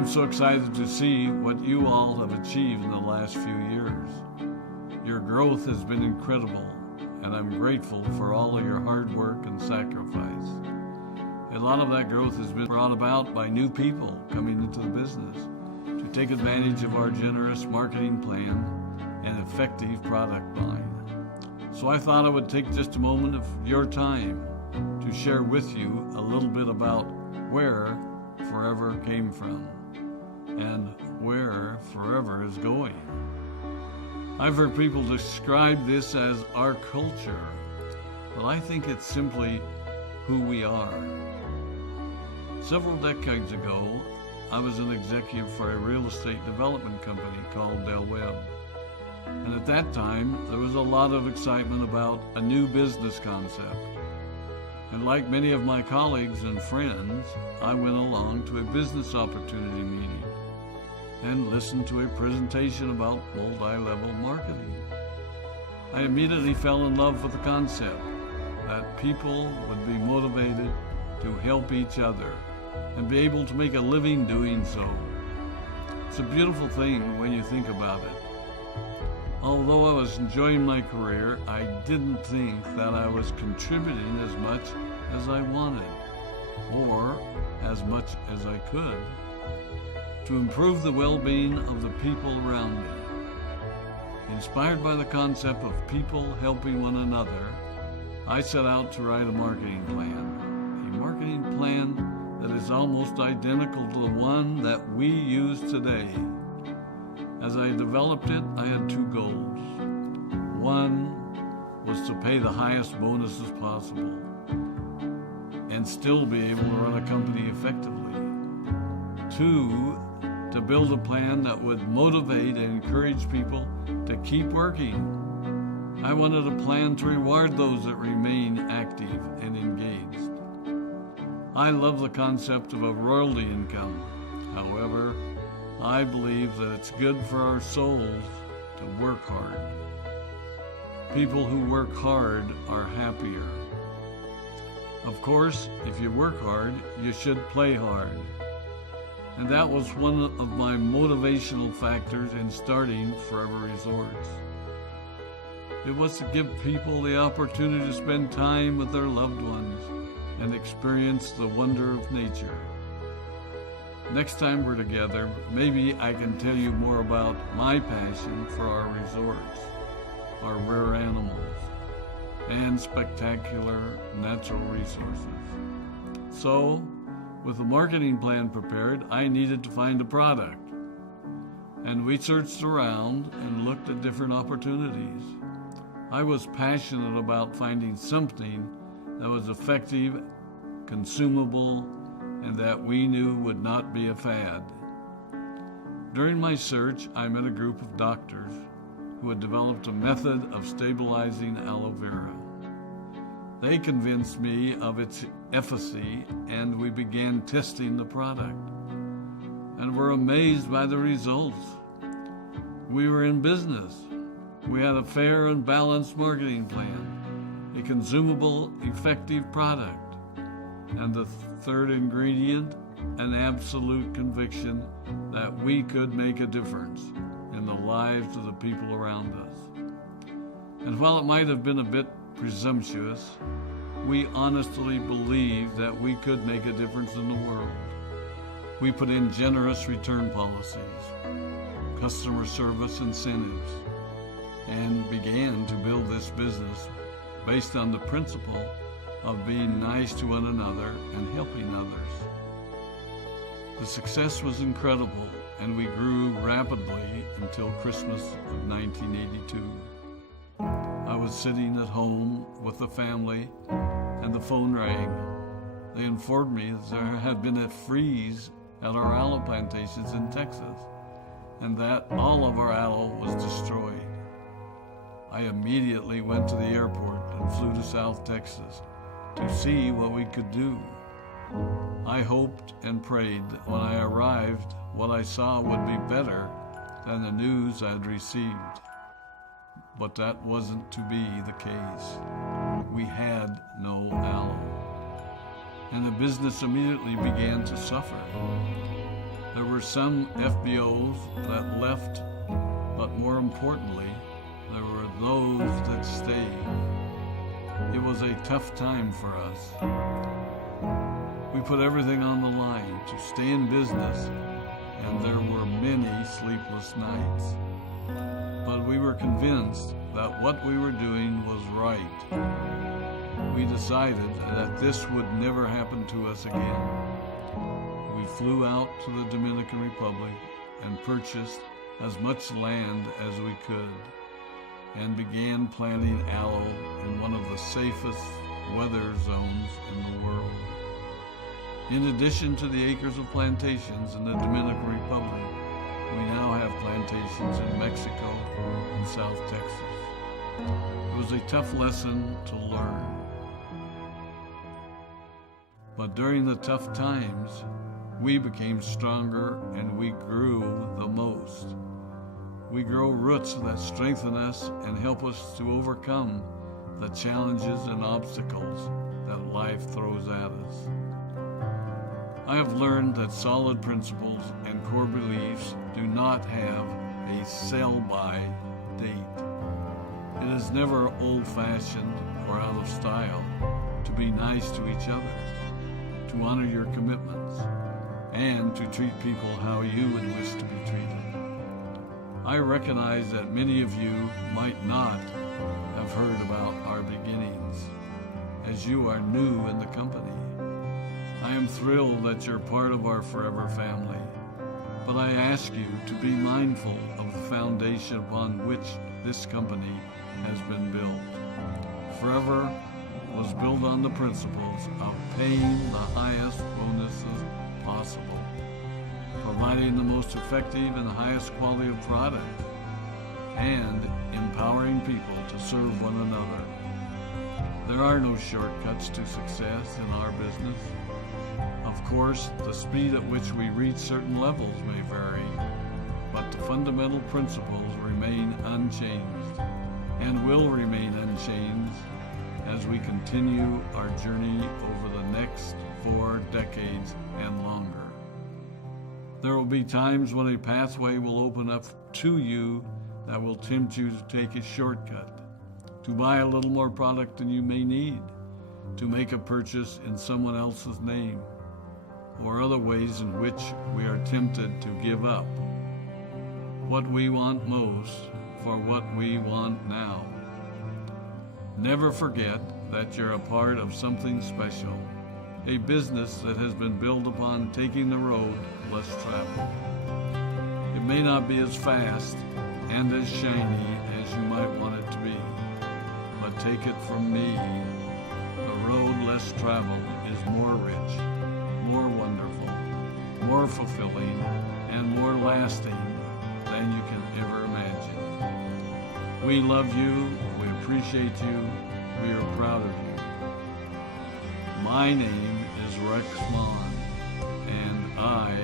I'm so excited to see what you all have achieved in the last few years. Your growth has been incredible, and I'm grateful for all of your hard work and sacrifice. A lot of that growth has been brought about by new people coming into the business to take advantage of our generous marketing plan and effective product line. So I thought I would take just a moment of your time to share with you a little bit about where Forever came from and where Forever is going. I've heard people describe this as our culture, but I think it's simply who we are. Several decades ago, I was an executive for a real estate development company called Del Webb. And at that time, there was a lot of excitement about a new business concept. And like many of my colleagues and friends, I went along to a business opportunity meeting and listened to a presentation about multi-level marketing. I immediately fell in love with the concept that people would be motivated to help each other and be able to make a living doing so. It's a beautiful thing when you think about it. Although I was enjoying my career, I didn't think that I was contributing as much as I wanted, or as much as I could, to improve the well-being of the people around me. Inspired by the concept of people helping one another, I set out to write a marketing plan that is almost identical to the one that we use today. As I developed it, I had two goals. One was to pay the highest bonuses possible and still be able to run a company effectively. Two, to build a plan that would motivate and encourage people to keep working. I wanted a plan to reward those that remain active and engaged. I love the concept of a royalty income. However, I believe that it's good for our souls to work hard. People who work hard are happier. Of course, if you work hard, you should play hard. And that was one of my motivational factors in starting Forever Resorts. It was to give people the opportunity to spend time with their loved ones and experience the wonder of nature. Next time we're together, maybe I can tell you more about my passion for our resorts, our rare animals, and spectacular natural resources. So, with the marketing plan prepared, I needed to find a product. And we searched around and looked at different opportunities. I was passionate about finding something that was effective, consumable, and that we knew would not be a fad. During my search, I met a group of doctors who had developed a method of stabilizing aloe vera. They convinced me of its efficacy, and we began testing the product, and were amazed by the results. We were in business. We had a fair and balanced marketing plan, a consumable, effective product, and the third ingredient, an absolute conviction that we could make a difference in the lives of the people around us. And while it might have been a bit presumptuous, we honestly believed that we could make a difference in the world. We put in generous return policies, customer service incentives, and began to build this business based on the principle of being nice to one another and helping others. The success was incredible, and we grew rapidly until Christmas of 1982. I was sitting at home with the family, and the phone rang. They informed me that there had been a freeze at our aloe plantations in Texas, and that all of our aloe was destroyed. I immediately went to the airport and flew to South Texas to see what we could do. I hoped and prayed that when I arrived, what I saw would be better than the news I had received. But that wasn't to be the case. We had no aloe, and the business immediately began to suffer. There were some FBOs that left, but more importantly, there were those that stayed. It was a tough time for us. We put everything on the line to stay in business, and there were many sleepless nights. But we were convinced that what we were doing was right. We decided that this would never happen to us again. We flew out to the Dominican Republic and purchased as much land as we could and began planting aloe in one of the safest weather zones in the world. In addition to the acres of plantations in the Dominican Republic, we now have plantations in Mexico and South Texas. It was a tough lesson to learn. But during the tough times, we became stronger and we grew the most. We grow roots that strengthen us and help us to overcome the challenges and obstacles that life throws at us. I have learned that solid principles and core beliefs do not have a sell-by date. It is never old-fashioned or out of style to be nice to each other, to honor your commitments, and to treat people how you would wish to be treated. I recognize that many of you might not have heard about our beginnings, as you are new in the company. I am thrilled that you're part of our Forever family, but I ask you to be mindful of the foundation upon which this company has been built. Forever was built on the principles of paying the highest bonuses possible, providing the most effective and highest quality of product, and empowering people to serve one another. There are no shortcuts to success in our business. Of course, the speed at which we reach certain levels may vary, but the fundamental principles remain unchanged and will remain unchanged as we continue our journey over the next 4 decades and longer. There will be times when a pathway will open up to you that will tempt you to take a shortcut, to buy a little more product than you may need, to make a purchase in someone else's name, or other ways in which we are tempted to give up what we want most for what we want now. Never forget that you're a part of something special, a business that has been built upon taking the road less traveled. It may not be as fast and as shiny as you might want it to be, but take it from me, the road less traveled is more rich, more wonderful, more fulfilling, and more lasting than you can ever imagine. We love you, we appreciate you, we are proud of you. My name is Rex Mon, and I